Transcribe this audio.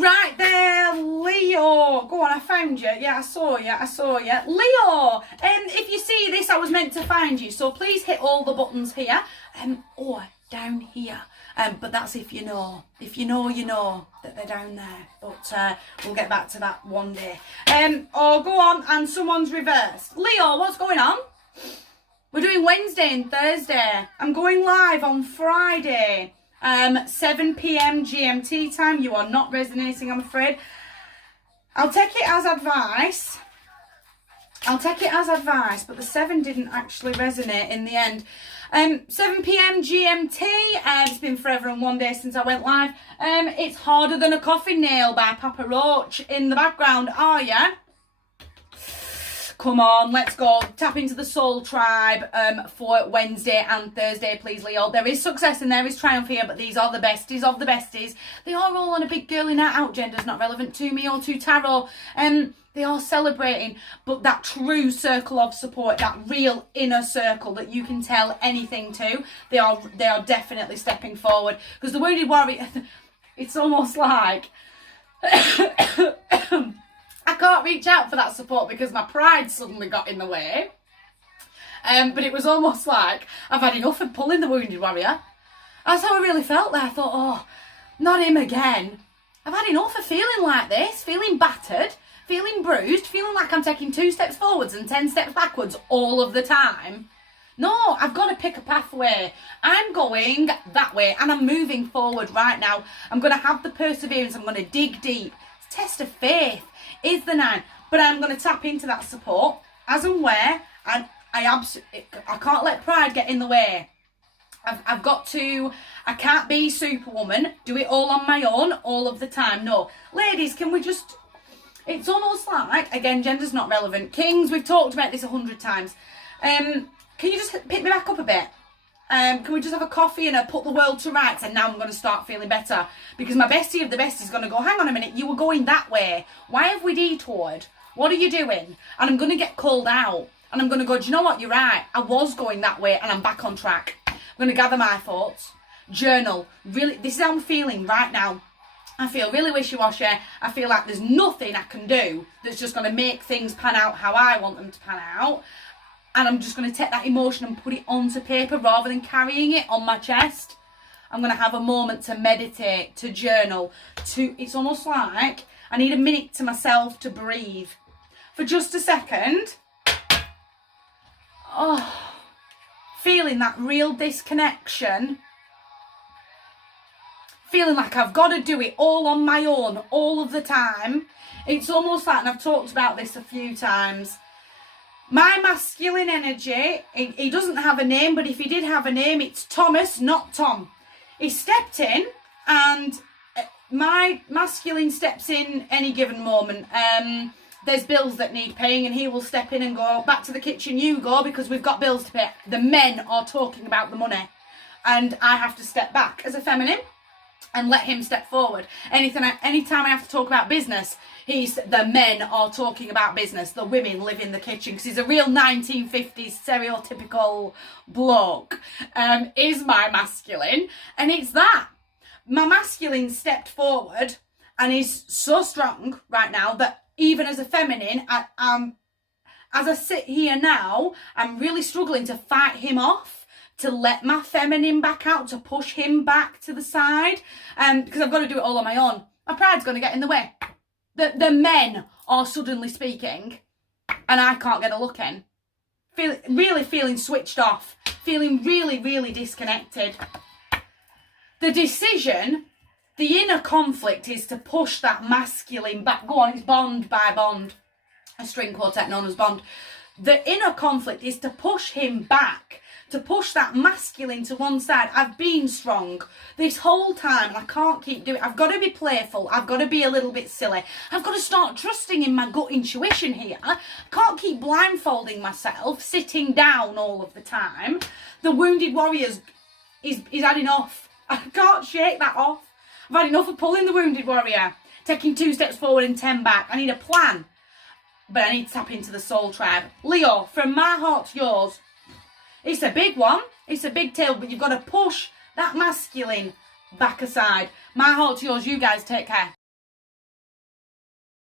Right there, Leo. Go on, I found you. Yeah, I saw you. Leo, if you see this, I was meant to find you. So please hit all the buttons here. Or down here. But that's if you know. If you know that they're down there. But we'll get back to that one day. Or go on and someone's reversed. Leo, what's going on? We're doing Wednesday and Thursday. I'm going live on Friday. 7 p.m. GMT time. You are not resonating, I'm afraid. I'll take it as advice. But the 7 didn't actually resonate in the end. 7 p.m. GMT. It's been forever and one day since I went live. It's Harder Than a Coffin Nail by Papa Roach in the background. Are ya? Come on, let's go. Tap into the Soul Tribe for Wednesday and Thursday, please, Leo. There is success and there is triumph here, but these are the besties of the besties. They are all on a big girly night out. Gender's not relevant to me or to tarot. They are celebrating, but that true circle of support, that real inner circle that you can tell anything to, they are definitely stepping forward. Because the Wounded Warrior, it's almost like... I can't reach out for that support because my pride suddenly got in the way. But it was almost like I've had enough of pulling the Wounded Warrior. That's how I really felt there. I thought, oh, not him again. I've had enough of feeling like this, feeling battered, feeling bruised, feeling like I'm taking 2 steps forwards and 10 steps backwards all of the time. No, I've got to pick a pathway. I'm going that way and I'm moving forward right now. I'm going to have the perseverance. I'm going to dig deep. It's a test of faith. Is the 9, but I'm going to tap into that support as and where, and I can't let pride get in the way. I've got to, I can't be Superwoman, do it all on my own all of the time. No, ladies, can we just, it's almost like, again, gender's not relevant. Kings, we've talked about this 100 times. Can you just pick me back up a bit? Can we just have a coffee and put the world to rights, and now I'm going to start feeling better? Because my bestie of the best is going to go, hang on a minute, you were going that way. Why have we detoured? What are you doing? And I'm going to get called out. And I'm going to go, do you know what? You're right. I was going that way and I'm back on track. I'm going to gather my thoughts. Journal. Really, this is how I'm feeling right now. I feel really wishy-washy. I feel like there's nothing I can do that's just going to make things pan out how I want them to pan out. And I'm just going to take that emotion and put it onto paper rather than carrying it on my chest. I'm going to have a moment to meditate, to journal, it's almost like I need a minute to myself to breathe. For just a second. Oh, feeling that real disconnection. Feeling like I've got to do it all on my own, all of the time. It's almost like, and I've talked about this a few times, my masculine energy, he doesn't have a name, but if he did have a name, it's Thomas, not Tom. He stepped in, and my masculine steps in any given moment. There's bills that need paying, and he will step in and go, back to the kitchen you go, because we've got bills to pay. The men are talking about the money, and I have to step back as a feminine and let him step forward. Anytime I have to talk about business, the men are talking about business. The women live in the kitchen, because he's a real 1950s stereotypical bloke. Is my masculine, and it's that. My masculine stepped forward and is so strong right now that even as a feminine, as I sit here now, I'm really struggling to fight him off, to let my feminine back out, to push him back to the side, because I've got to do it all on my own. My pride's going to get in the way. The men are suddenly speaking, and I can't get a look in. Really feeling switched off, feeling really, really disconnected. The decision, the inner conflict, is to push that masculine back. Go on, it's Bond by Bond, a string quartet known as Bond. The inner conflict is to push him back, to push that masculine to one side. I've been strong this whole time and I can't keep doing it. I've got to be playful. I've got to be a little bit silly. I've got to start trusting in my gut intuition here. I can't keep blindfolding myself, sitting down all of the time. The Wounded Warriors is had enough. I can't shake that off. I've had enough of pulling the Wounded Warrior, taking 2 steps forward and 10 back. I need a plan. But I need to tap into the Soul Tribe. Leo, from my heart to yours, it's a big one. It's a big tail, but you've got to push that masculine back aside. My heart to yours. You guys take care.